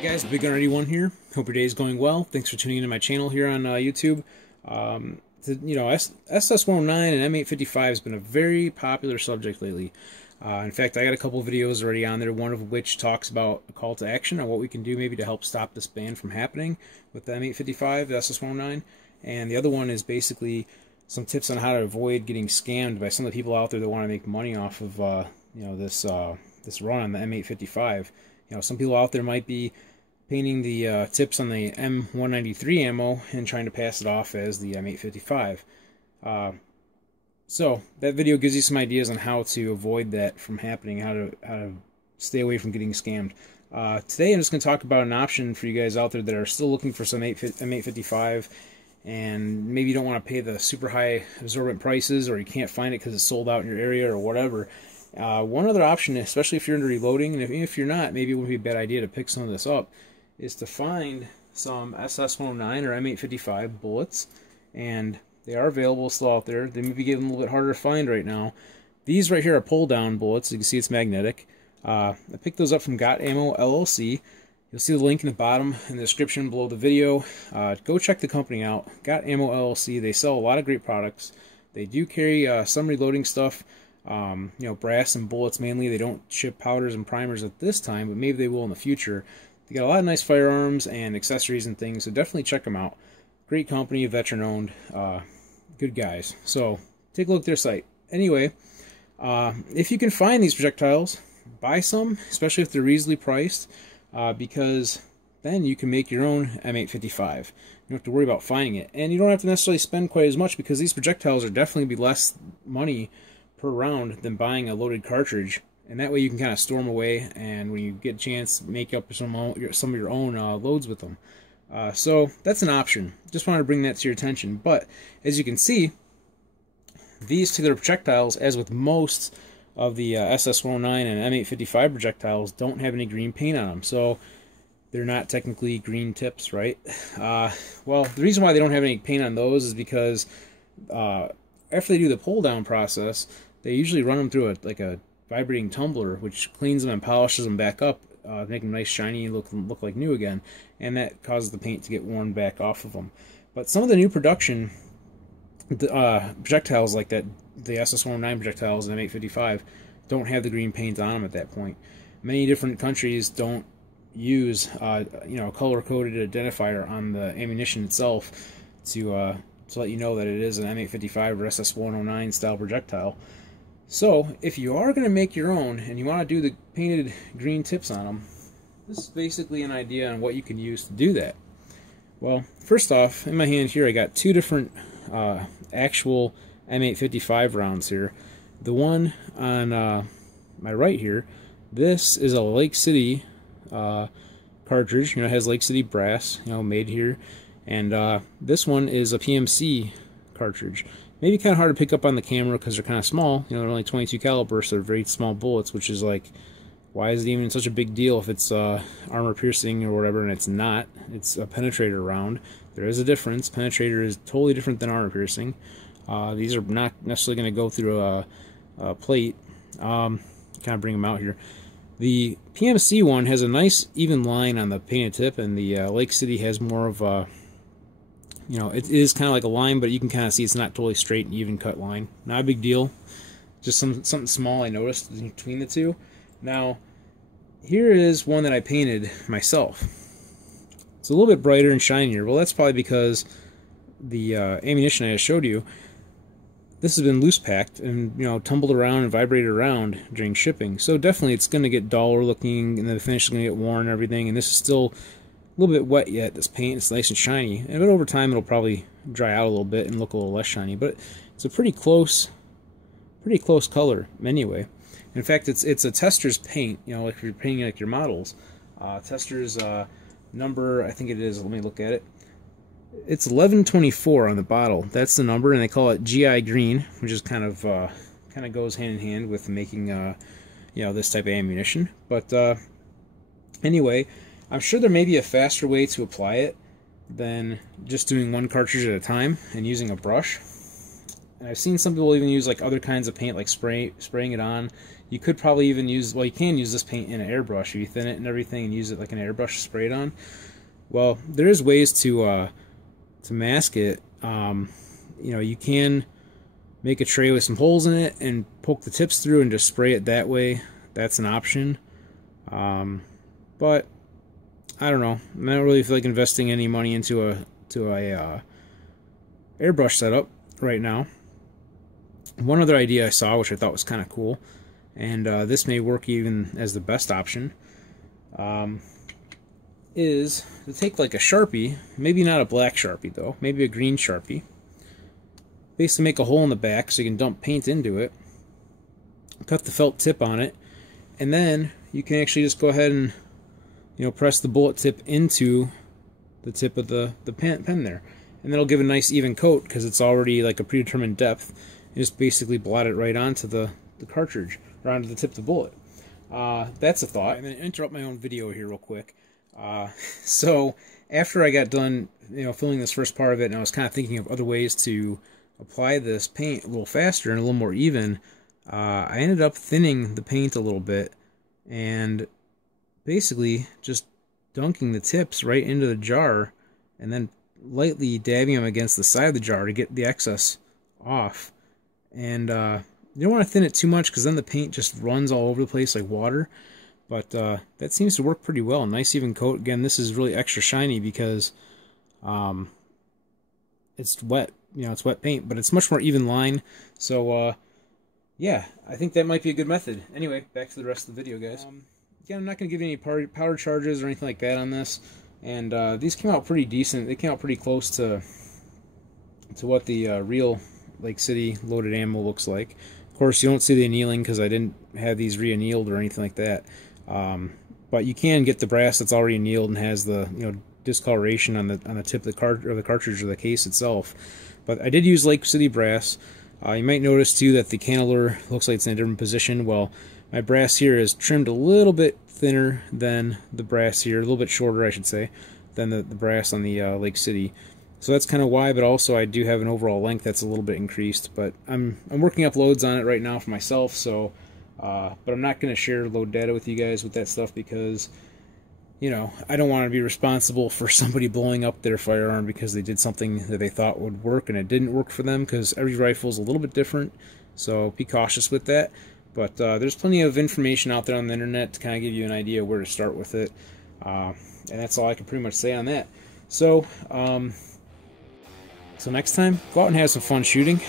Hey guys, BigGunner81 here. Hope your day is going well. Thanks for tuning into my channel here on YouTube. SS109 and M855 has been a very popular subject lately. In fact, I got a couple videos already on there, one of which talks about a call to action on what we can do maybe to help stop this ban from happening with the M855, the SS109. And the other one is basically some tips on how to avoid getting scammed by some of the people out there that want to make money off of this run on the M855. Some people out there might be painting the tips on the M193 ammo and trying to pass it off as the M855. So that video gives you some ideas on how to avoid that from happening, how to stay away from getting scammed. Today I'm just going to talk about an option for you guys out there that are still looking for some M855 and maybe you don't want to pay the super high absorbent prices, or you can't find it because it's sold out in your area or whatever. One other option, especially if you're into reloading, and if you're not, maybe it would be a bad idea to pick some of this up, is to find some SS109 or M855 bullets, and they are available still out there. They may be getting a little bit harder to find right now. These right here are pull-down bullets. You can see it's magnetic. I picked those up from Got Ammo LLC. You'll see the link in the bottom in the description below the video. Go check the company out. Got Ammo LLC. They sell a lot of great products. They do carry some reloading stuff. Brass and bullets mainly. They don't ship powders and primers at this time, but maybe they will in the future. They got a lot of nice firearms and accessories and things, so definitely check them out. Great company, veteran owned, good guys. So take a look at their site. Anyway, if you can find these projectiles, buy some, especially if they're reasonably priced, because then you can make your own M855. You don't have to worry about finding it, and you don't have to necessarily spend quite as much, because these projectiles are definitely going to be less money per round than buying a loaded cartridge, and that way you can kind of store them away, and when you get a chance, make up some of your own loads with them. So that's an option. Just wanted to bring that to your attention. But as you can see, these particular projectiles, as with most of the SS109 and M855 projectiles, don't have any green paint on them, so they're not technically green tips, right? Well, the reason why they don't have any paint on those is because after they do the pull down process, they usually run them through a vibrating tumbler, which cleans them and polishes them back up, make them nice, shiny, look like new again, and that causes the paint to get worn back off of them. But some of the new production projectiles like that, the SS109 projectiles and M855, don't have the green paint on them at that point. Many different countries don't use color-coded identifier on the ammunition itself to let you know that it is an M855 or SS109 style projectile. So, if you are going to make your own and you want to do the painted green tips on them, this is basically an idea on what you can use to do that. Well, first off, in my hand here I got two different actual M855 rounds here. The one on my right here, this is a Lake City cartridge. It has Lake City brass, made here. And this one is a PMC cartridge. Maybe kind of hard to pick up on the camera because they're kind of small. They're only 22 caliber, so they're very small bullets, which is like, why is it even such a big deal if it's armor piercing or whatever, and it's not. It's a penetrator round. There is a difference. Penetrator is totally different than armor piercing. These are not necessarily going to go through a plate. Kind of bring them out here. The PMC one has a nice even line on the painted tip, and the Lake City has more of a, it is kind of like a line, but you can kind of see it's not totally straight and even cut line. Not a big deal. Just something small I noticed between the two. Now, here is one that I painted myself. It's a little bit brighter and shinier. Well, that's probably because the ammunition I just showed you, this has been loose packed and tumbled around and vibrated around during shipping. So definitely it's going to get duller looking, and the finish is going to get worn and everything. And this is still a little bit wet yet. This paint is nice and shiny, but over time it'll probably dry out a little bit and look a little less shiny. But it's a pretty close color anyway. In fact, it's a tester's paint. If you're painting like your models, tester's number, I think it is. Let me look at it. It's 1124 on the bottle. That's the number, and they call it GI green, which is kind of goes hand in hand with making this type of ammunition. But anyway, I'm sure there may be a faster way to apply it than just doing one cartridge at a time and using a brush. And I've seen some people even use like other kinds of paint, like spraying it on. You could probably even use, well, you can use this paint in an airbrush. You thin it and everything and use it like an airbrush, spray it on. Well, there is ways to mask it. You know, you can make a tray with some holes in it and poke the tips through and just spray it that way. That's an option. But I don't know. I don't really feel like investing any money into a airbrush setup right now. One other idea I saw, which I thought was kind of cool, and this may work even as the best option, is to take like a Sharpie, maybe not a black Sharpie though, maybe a green Sharpie, basically make a hole in the back so you can dump paint into it, cut the felt tip on it, and then you can actually just go ahead and, you know, press the bullet tip into the tip of the pen there, and that'll give a nice even coat because it's already like a predetermined depth. You just basically blot it right onto the cartridge, or onto the tip of the bullet. That's a thought. I'm going to interrupt my own video here real quick. So after I got done, you know, filming this first part of it, and I was kind of thinking of other ways to apply this paint a little faster and a little more even, I ended up thinning the paint a little bit and basically just dunking the tips right into the jar and then lightly dabbing them against the side of the jar to get the excess off. And you don't want to thin it too much because then the paint just runs all over the place like water. But that seems to work pretty well. Nice even coat. Again, this is really extra shiny because it's wet. You know, it's wet paint, but it's much more even line. So yeah, I think that might be a good method. Anyway, back to the rest of the video, guys. Again, I'm not going to give you any powder charges or anything like that on this. And these came out pretty decent. They came out pretty close to what the real Lake City loaded ammo looks like. Of course, you don't see the annealing because I didn't have these re-annealed or anything like that. But you can get the brass that's already annealed and has the, you know, discoloration on the tip of the cartridge or the case itself. But I did use Lake City brass. You might notice too that the cantilever looks like it's in a different position. Well, my brass here is trimmed a little bit thinner than the brass here, a little bit shorter, I should say, than the brass on the Lake City. So that's kind of why, but also I do have an overall length that's a little bit increased. But I'm working up loads on it right now for myself, so but I'm not going to share load data with you guys with that stuff because, you know, I don't want to be responsible for somebody blowing up their firearm because they did something that they thought would work and it didn't work for them, because every rifle is a little bit different, so be cautious with that. But there's plenty of information out there on the internet to kind of give you an idea where to start with it, and that's all I can pretty much say on that. So, so next time, go out and have some fun shooting.